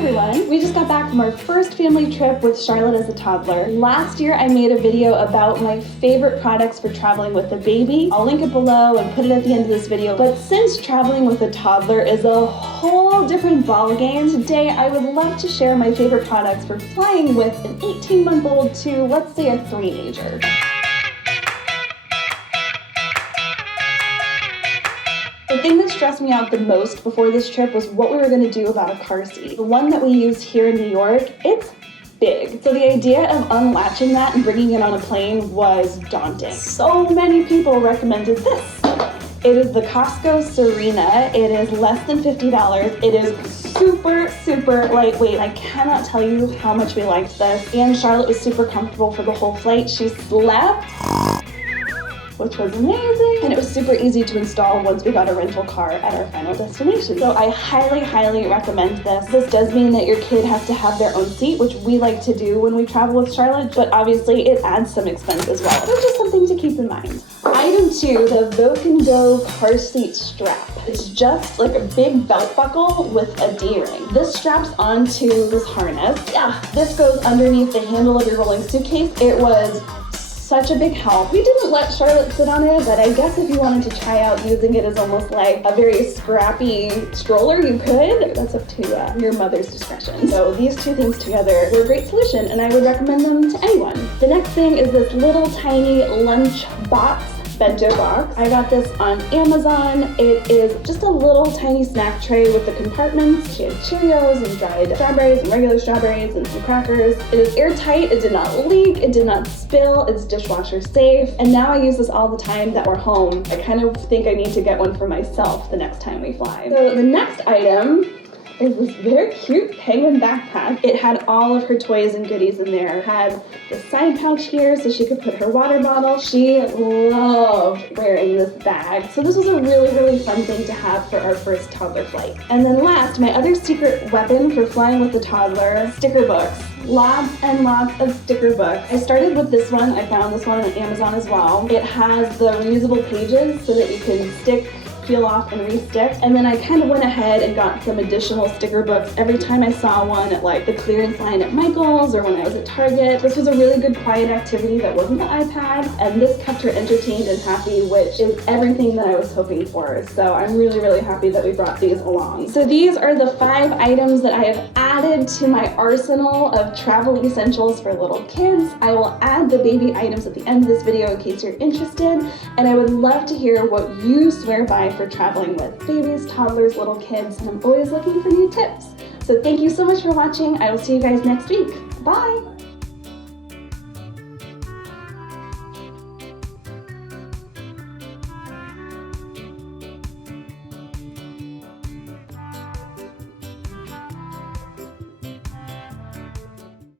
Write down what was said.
everyone! We just got back from our first family trip with Charlotte as a toddler. Last year I made a video about my favorite products for traveling with a baby. I'll link it below and put it at the end of this video. But since traveling with a toddler is a whole different ballgame, today I would love to share my favorite products for flying with an 18-month-old to, let's say, a 3-ager. The thing that stressed me out the most before this trip was what we were going to do about a car seat. The one that we used here in New York, it's big. So the idea of unlatching that and bringing it on a plane was daunting. So many people recommended this. It is the Cosco Scenera. It is less than $50. It is super lightweight. I cannot tell you how much we liked this. And Charlotte was super comfortable for the whole flight. She slept, which was amazing. And it was super easy to install once we got a rental car at our final destination. So I highly recommend this. This does mean that your kid has to have their own seat, which we like to do when we travel with Charlotte, but obviously it adds some expense as well. So just something to keep in mind. Item 2, the Volkgo car seat strap. It's just like a big belt buckle with a D-ring. This straps onto this harness. Yeah, this goes underneath the handle of your rolling suitcase. It was such a big help. We didn't let Charlotte sit on it, but I guess if you wanted to try out using it as almost like a very scrappy stroller, you could. That's up to your mother's discretion. So these two things together were a great solution, and I would recommend them to anyone. The next thing is this little tiny LunchBots Bento Box. I got this on Amazon. It is just a little tiny snack tray with the compartments. She had Cheerios and dried strawberries and regular strawberries and some crackers. It is airtight, it did not leak, it did not spill, it's dishwasher safe. And now I use this all the time that we're home. I kind of think I need to get one for myself the next time we fly. So the next item is this very cute penguin backpack. It had all of her toys and goodies in there. It had the side pouch here so she could put her water bottle. She loved wearing this bag. So this was a really fun thing to have for our first toddler flight. And then last, my other secret weapon for flying with a toddler, sticker books. Lots and lots of sticker books. I started with this one. I found this one on Amazon as well. It has the reusable pages so that you can stick, peel off, and re-stick. And then I kind of went ahead and got some additional sticker books every time I saw one at like the clearance line at Michael's or when I was at Target. This was a really good quiet activity that wasn't the iPad, and this kept her entertained and happy, which is everything that I was hoping for. So I'm really happy that we brought these along. So these are the 5 items that I have added to my arsenal of travel essentials for little kids. I will add the baby items at the end of this video in case you're interested, and I would love to hear what you swear by for traveling with babies, toddlers, little kids, and I'm always looking for new tips. So thank you so much for watching. I will see you guys next week. Bye!